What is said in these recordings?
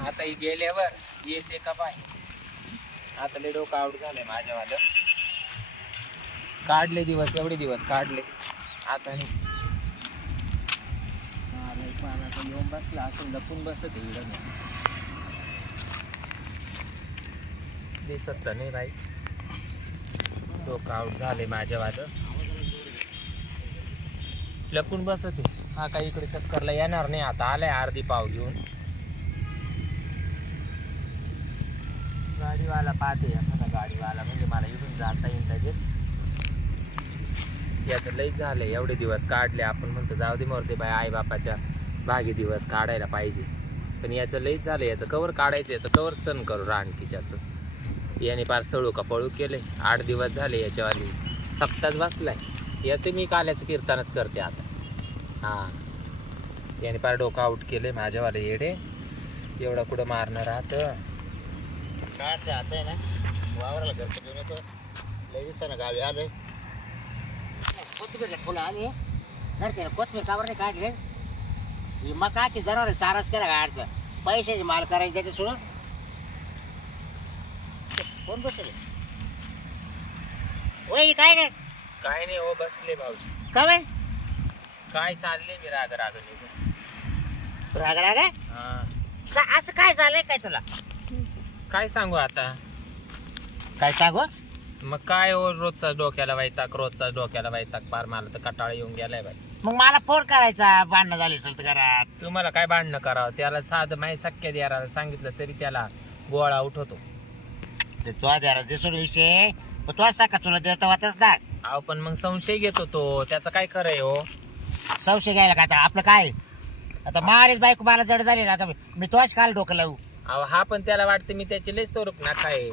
आता ही गेल्यावर येते का पाय आता लय डोकं आउट झालंय माझ्यावालं. काढले दिवस एवढे दिवस काढले. आता नाही. आता येऊन बसला असं लपून बसत आहे इकडं. दिसत तर नाही बाई. डोकं आउट झाले माझ्यावालं. लपून बसत आहे. हा काही इकडे चक्करला येणार नाही. आता आलाय अर्धी पाव घेऊन. गाडीवाला पाहते एखादा गाडीवाला. म्हणजे मला इथून जाता येईल लगेच. याचं लईच झालं एवढे दिवस काढले आपण म्हणतो जाऊ दे मरते बाय आई बापाच्या भागी दिवस काढायला पाहिजे. पण याचं लईच झालं याचं कवर काढायचं याचं कवर सण करू रानकीच्याचं याने पार सळू का पळू केले. आठ दिवस झाले याच्यावाली. सप्ताच बसलाय. याचं मी काल्याचं कीर्तनच करते आता. हां. याने पार डोकं आउट केले माझ्यावाले येडे. एवढा कुठं मारणार राहतं काढते आता आहे ना. वावराला घर घेऊन येतो. लय दिवसानं गावी आलोय. कोथमीरला फुलं आली घर केलं कोथमीर कावर नाही काढले? ही मग काय की जनावर चाराच केला गाडचं पैशाचे माल करायचे त्याचे सोडून? कोण बसेल? वय काय काय काय नाही हो बसले भाऊजी. का बाय काय चालले मी राग राग राग राग? हां. का असं काय झालंय काय तुला? काय सांगू आता? काय सांगू? मग काय हो रोजचा डोक्याला वैताग रोजचा डोक्याला वैताग? पार मला तर कटाळा येऊन गेलाय बाई. मग मला फोन करायचा भांडणं झाली असेल तर घरात. तुम्हाला काय भांडणं करावं? त्याला साधं माही सख्या द्यायला सांगितलं तरी त्याला गोळा उठवतो. ते तुझ्या द्यारा दिसून विषय असा का तुला देता वाटच ना अहो पण मग संशय घेतो तो. त्याचं काय खरंय हो? संशय घ्यायला का आता? आपलं काय? आता मारीच बायको मला जड झाली ना आता मी तोच काल डोकं लावू. अहो हा पण त्याला वाटतं मी त्याचे लय स्वरूप ना काय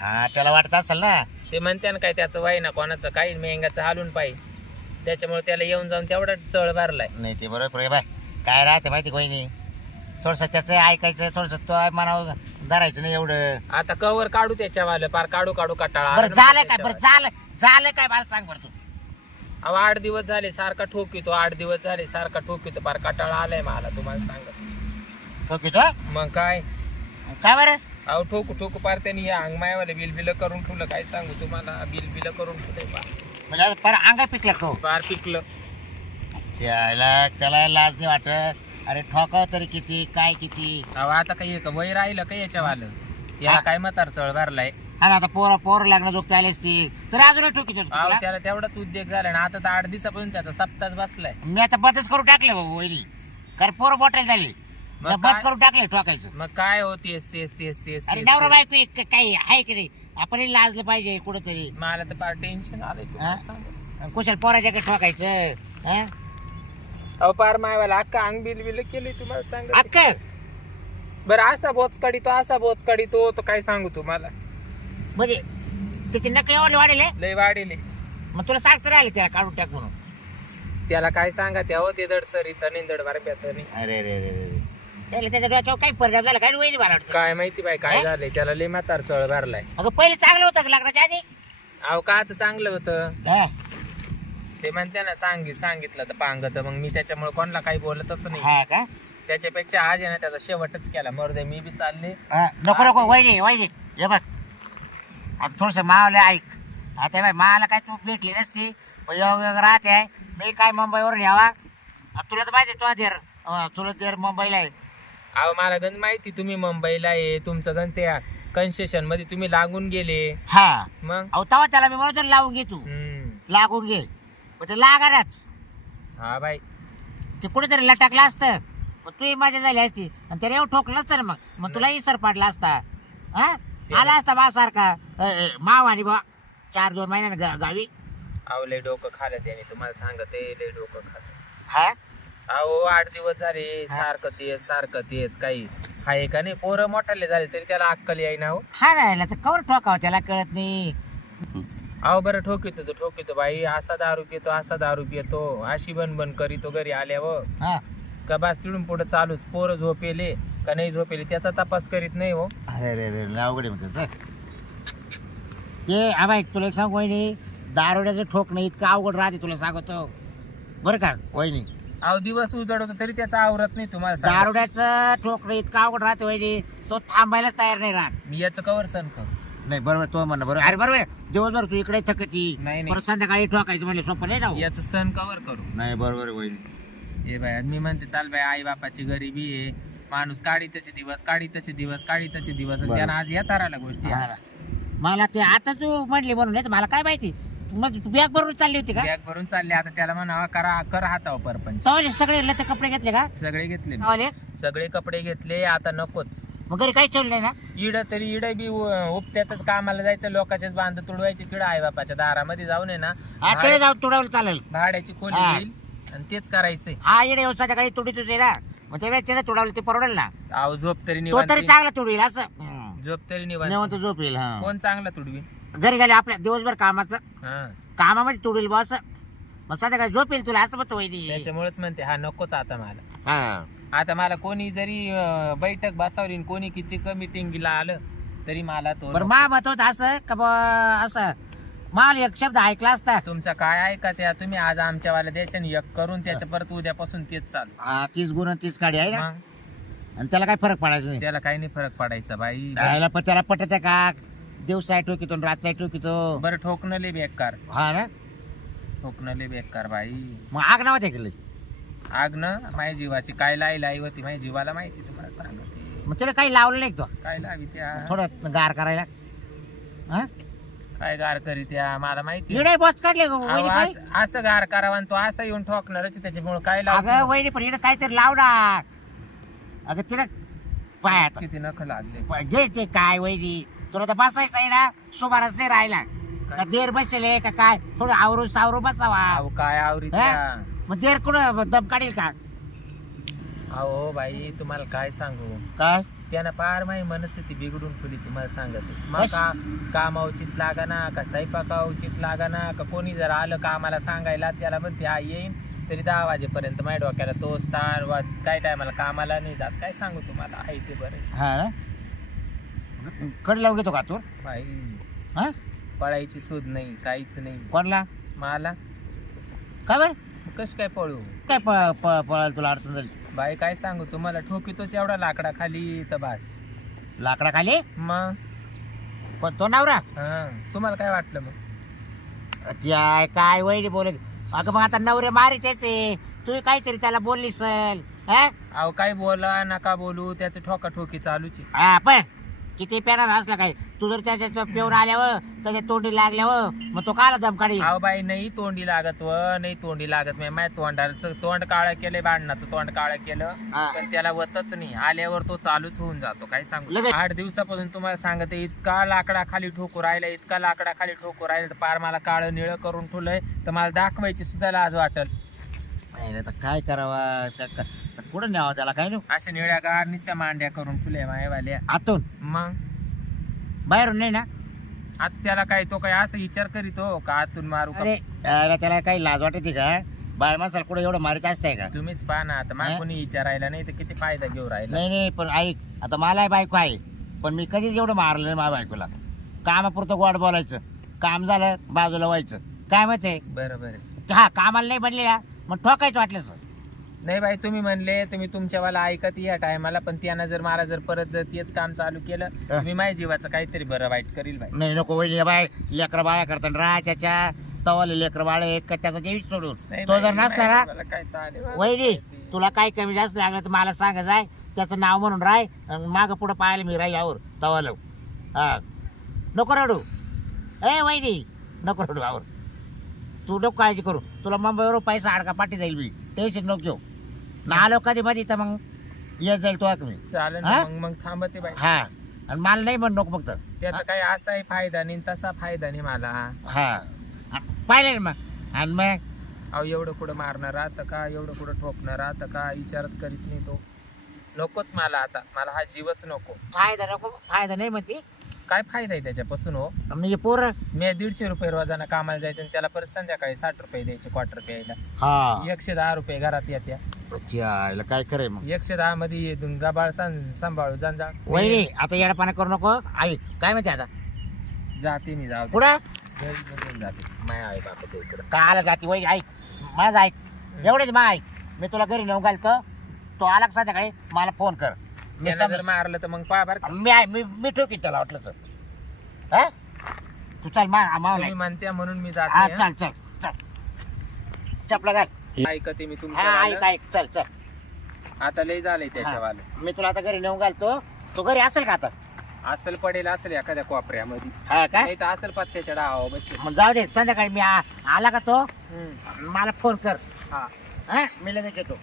हा त्याला वाटत असेल ना? ते म्हणते ना काय त्याचं वय ना कोणाचं काही मेंगाचं हालून पाहिजे त्याच्यामुळे त्याला येऊन जाऊन तेवढा चळ भरलाय. नाही ते बरोबर आहे बाय. काय राहते माहिती कोणी नाही थोडस त्याचं ऐकायचं थोडस तो मनावर धरायचं नाही एवढं. आता कवर काढू त्याच्यावालं पार काढू काढू कटाळा. बरं झालं काय बरं. झालं. झालं काय? मला सांग बरं तू. अहो आठ दिवस झाले सारखा ठोकितो. आठ दिवस झाले सारखा ठोकितो. पार कटाळा आलाय मला तुम्हाला सांगत. ठोकी तो मग काय? काय बरं? अहो ठोकू ठोकू पार त्यांनी या अंगमायावाले बिल बिल करून ठेवलं. काय सांगू तुम्हाला? बिल बिल करून ठेवलंय पार. म्हणजे आता पर अंगा पिकला तो. पार पिकलं. त्याला त्याला लाज नाही वाटत. अरे ठोकाव तरी किती? काय किती? अहो आता काही एक वय राहिलं का याच्यावालं? याला हा. काय म्हातार चळ भरलाय? हा ना आता पोरं पोरं लागणं जो त्यालाच ती तर अजून ठोकी अहो त्याला तेवढाच उद्योग झाला ना. आता तर आठ दिवसापासून त्याचा सप्ताच बसलाय. मी आता बंदच करून टाकले बाबा वहिनी. कारण पोरं बोटायला झाली. मग बंद काय? करून टाकले ठोकायचं मग काय हो तेच तेच तेच तेच अरे तेच, नवरा तेच. बायको एक काही आहे की नाही आपण लाजलं पाहिजे कुठंतरी मला तर फार टेन्शन आलंय तुम्हाला हा? सांगू. कुशल पोराच्या काही ठोकायचं हा? अहो पार मायवाला अक्का अंग बिल बिल केली तुम्हाला सांग अक्क बरं असा बोच काढितो असा बोच काढितो तो काय सांगू तुम्हाला म्हणजे त्याची नक्की एवढे वाढेल? लय वाढेले मग तुला सांगतो राहिले त्याला काढून टाक म्हणून त्याला काय सांगा त्या हो ते दड सरी तनी दड बारप्या तनी अरे रे रे रे त्याला त्याच्या डोक्यावर काही परिणाम झाला काय वहिनी मला वाटतं. काय माहिती बाय काय? झालंय? त्याला लय म्हातार चळ भरलाय. अगं पहिले चांगलं होतं का लग्नाच्या आधी? अहो काच चांगलं होतं? हा. ते म्हणते ना सांगी सांगितलं तर पांगत मग मी त्याच्यामुळे कोणाला काही बोलतच नाही. हा का? त्याच्यापेक्षा आज आहे ना त्याचा शेवटच केला. मर्दे मी बी चालले. हा, नको नको वहिनी वहिनी हे बघ. आता थोडस मावलं ऐक. आता बाय मला काय तू भेटली नसती पण योग योग राहते आहे. मी काय मुंबईवरून यावा? आता तुला तर माहिती तुला देर अं, तुला देर मुंबईला आहे. अहो मला गण माहिती तुम्ही मुंबईला आहे तुमचं गण त्या कन्सेशनमध्ये तुम्ही लागून गेले. हा. मग? अहो तेव्हा त्याला मी म्हणतो लावून घे तू. हम्म. लागून घे. पण ते लागारच हा बाई. ते कुठेतरी लटकलं असतं. मग तू माझ्या झाली असती. आणि त्याला एवढं ठोकलं असतं ना मग. मग तुला इसर पडला असता. हा? आला असता अ, अ, माव आणि बा चार दोन महिन्यानं गा- गावी. अहो लय डोकं खालं त्याने. तुम्हाला सांगते लय डोकं खालं. हा? अहो आठ दिवस झाले सारखं तेच सारखं तेच काही हाय का नाही? पोरं मोठाले झाले तरी त्याला अक्कल येईना हो. हा राहिला तर कवर ठोकावं त्याला कळत नाही. अहो बरं ठोकितो तो ठोकितो बाई. असा दारू पितो असा दारू पितो. अशी बन बन करीतो घरी आल्यावर हा. का बास तिडून पुढे चालूच. पोरं झोपेले का नाही झोपेले त्याचा तपास करीत नाही हो. अरे रे रे लय अवघड आहे ते हा बाई तुला एक सांग वहिनी. दारोड्याचं ठोक नाही इतकं अवघड राहते तुला सांगतो. बरं का वहिनी? अहो दिवस उजडवतो तरी त्याचा आवरत नाही तुम्हाला. दारुड्याचं ठोकणं इतकं अवघड राहते वहिनी. तो थांबायलाच तयार नाही राहत. मी याचं कवर सण करू. नाही बरोबर तो म्हणणं बरोबर. अरे बरोबर. दिवसभर तू इकडे थकती. नाही, नाही. परत संध्याकाळी ठोकायचं म्हणजे सोपं नाही ना हो. याचं सण कवर करू. नाही बरोबर आहे वहिनी. हे बाय मी म्हणते चाल बाय आई बापाची गरिबी आहे. माणूस काढी तसे दिवस काढी तसे दिवस काढी तसे दिवस. आणि बरं. त्यानं आज येत राहिला गोष्टी. हा. मला ते आता तू म्हणली म्हणून नाही तर मला काय माहिती? मग तू बॅग बरोबर चालली होती का? बॅग भरून चालले. आता त्याला म्हणावा करा कर हातावर परपंच. तवाले सगळे लते कपडे घेतले का? सगळे घेतले मी. तवाले सगळे कपडे घेतले आता नकोच. मग घरी काहीच ठेवलं नाही ना? इड तरी इड बी उ- उपत्यातच कामाला जायचं लोकांचेच बांध तुडवायचे तिड आई बापाच्या दारामध्ये जाऊन आहे ना हा जाऊन तुडवलं चालेल. भाड्याची खोली हा. होईल आणि तेच करायचंय. हा येणे येऊन संध्याकाळी तुडी तुझे ना. मग त्यावेळेस तिने तुडवलं ते परवडेल ना. झोप तरी तो निवांत. तरी चांगला तुडवील असं. हम्म. झोप तरी निवांत. निवांत झोप येईल हा. कोण चांगला तुडवी घरी गेले आपल्या दिवसभर कामाचं. हा. कामामध्ये तुडील बस. मग संध्याकाळी झोप येईल तुला असं म्हणतो वहिनी. त्याच्यामुळेच म्हणते हा नकोच आता मला. हा. आता मला कोणी जरी अं, बैठक बसावली आणि कोणी किती मिटिंगला आलं तरी मला तो बरं. मा मत होत असं का बुवा असं. मला एक शब्द ऐकला असता. तुमचा काय आहे का त्या तुम्ही आज आमच्या वाल्या देशाने एक करून त्याच्या परत उद्यापासून तेच चालू. हा, तीस गुण आणि तीस काढी आहे ना? मग? आणि त्याला काय फरक पडायचा नाही. त्याला काही नाही फरक पडायचा बाई. त्याला पण त्याला पटत आहे का? दिवसा ठोकितो आणि रातचा ठोकितो. बरं ठोकणं लय बेकार. हा ना? ठोकणं लय बेकार बाई. मग आग नाव केलं आग ना? माझ्या जीवाची. काय लाई लाई होती? माझ्या जीवाला माहिती तुम्हाला सांगते. मग त्याला काही लावलं नाही का तो? काय लावी त्या? थोडं गार करायला. हा? काय गार करी त्या? मला माहिती इडे बॉस काढले अहो, वहिनी? असं- असं गार करावा आणि तो असं येऊन ठोकणारच त्याच्यामुळे काय अगं वहिनी पण इकडे काहीतरी लावणार. अगं तिला पाय आता. किती नख लागले. घे ते काय वहिनी. तुला तर बसायचं आहे ना सुमारच नाही राहिला. का देर बसले का काय? थोडं आवरून सावरून बसावा. अहो काय आवरी हा? मग देर कुठं दम काढेल का? अहो बाई तुम्हाला काय सांगू? काय? त्यानं पार माही मनस्थिती बिघडून ठेवली तुम्हाला सांगते. मग कश- का कामा उचित लागा ना का स्वयंपाका उचित लागा ना का कोणी जर आलं कामाला सांगायला त्याला म्हणते हा येईन. तरी दहा वाजेपर्यंत माझ्या डोक्याला तोच वा काय टायमाला कामाला नाही जात. काय सांगू तुम्हाला? आहे ते बरं. हा ना? कड लावून घेतो का तू बाई. हा? पळायची शोध नाही काहीच नाही. कोणला? मला. काय बरं? कश काय पळू? काय प- प- पळायला तुला अडचण झाली? बाई काय सांगू तुम्हाला? ठोकीतोच एवढा लाकडा खाली तर बास. लाकडा खाली? मग? पण तो नवरा? हा. तुम्हाला काय वाटलं मग? त्या काय वहिनी बोल अगं मग आता नवरे मारी त्याचे तू काहीतरी त्याला बोलली सल हा? अहो काय बोला नका बोलू. त्याचं ठोका ठोकी चालूची हा, पण किती पेणार असला काय? तू जर त्याच्या पिऊन आल्यावर त्याच्या तोंडी लागल्यावर मग तो काला दम काढी अहो बाई नाही तोंडी लागत व नाही तोंडी लागत. नाही तोंडाचं तोंड काळं केलंय भांडणाचं तोंड काळं केलं. हा. पण त्याला वतच नाही. आल्यावर तो चालूच होऊन जातो काय सांगू? लगेच. आठ दिवसापासून तुम्हाला सांगते इतका लाकडा खाली ठोकू राहिला इतका लाकडा खाली ठोकू राहिला तर पार मला काळं निळं करून ठेवलंय तर मला दाखवायची सुद्धा लाज वाटल. नाही आता काय करावा? त्या क- कुठं न्यावं त्याला? काय नाही अशा निळ्या गार नुसत्या मांड्या करून ठेवल्या मायवाल्या आतून? मग? बाहेरून नाही ना? आता त्याला काय तो काय असं विचार करीतो का आतून मारू का? अरे याला त्याला काही लाज वाटते का? बाय माणसाला कुठं एवढं मारित असतंय का? तुम्हीच पहा ना आता हा? मला कोणी विचारायला नाही तर किती फायदा घेऊ राहिला. नाही नाही पण ऐक आता मला बायको आहे पण मी कधीच एवढं मारलं नाही माझ्या बायकोला. कामापुरतं गोड बोलायचं. काम झालं बाजूला व्हायचं. काय माहिती? आहे बरं बरं. हा कामाला नाही बनले ना मग ठोकायचं वाटलं तर. नाही बाई तुम्ही म्हणले तुम्ही तुमच्यावाला ऐकत या टायमाला पण त्यानं जर मला जर परत जर तेच काम चालू केलं हा. मी माझ्या जीवाचं काहीतरी बरं वाईट करील बाई. नाही नको वहिनी बाय लेकर बाळा करताना राहा त्याच्या तवाले लेकर बाळ एक त्याचा देवीच सोडून. नाही तो बाई, जर नसला ना मला काय ताण आहे. वहिनी तुला काय कमी जास्त लागलं तर मला सांगा जाय त्याचं नाव म्हणून राय माग पुढे पाहायला मी राही यावर तवाला. हा. नको रडू. ए वहिनी नको रडू आवर तू नको काळजी करू. तुला मुंबईवर पैसा अडका पाठी जाईल मी. टेन्शन नको घेऊ. ना आलो कधी मध्ये तर मग येत जाईल तो मी. चालेल हा? ना, मग मग थांबते बाई. हा. आणि मला नाही म्हण नको फक्त. त्याचा काही असाही फायदा नाही तसा फायदा नाही मला. हा. पाहिले ना मग. आणि मग? अहो एवढं कुठं मारणार? राहतं का? एवढं कुठं ठोकणार? राहतं का? विचारच करीत नाही तो. नकोच मला आता. मला हा जीवच नको. फायदा नको. फायदा नाही म्हणते. काय फायदा आहे त्याच्यापासून हो? म्हणजे पोरं मी दीडशे रुपये रोजानं कामाला जायचं आणि त्याला परत संध्याकाळी साठ रुपये द्यायचे क्वार्टर प्यायला हा. एकशे दहा रुपये घरात येत्या. काय करे मग? एकशे दहा मध्ये गबाळ सांभाळू जंजाळ वहिनी आता येडापाना करू नको. ऐक काय म्हणते आता? जाते मी जाऊ पुढं घरी निघून जाते. माय आहे बापा इकडं. काला जाती. वहिनी ऐक माझं ऐक. एवढेच मा ऐक. मी तुला घरी नेऊन घालतो. तो आला का संध्याकाळी? मला फोन कर. मी त्यानं जर समज- मारलं तर मग पहा बरं का. मी मी मी ठोकीन त्याला वाटलं तर. हा? तू चल मार मावला तुम्ही म्हणत्या म्हणून मी हा जाते चल चल चल. चपला घाल. ऐकते मी हा तुमच्या ऐक ऐक चल चल. आता लय झालंय त्याच्यावालं. हा. मी तुला आता घरी नेऊन घालतो. तो घरी असेल का आता? असल पडेल असेल एखाद्या कोपऱ्यामध्ये. हा काय नाही तर असेल पत्त्याच्या डावा बस मग जाऊ दे संध्याकाळी मी आ- आला का तो? मला फोन कर. हा. हा? मी लगेच येतो.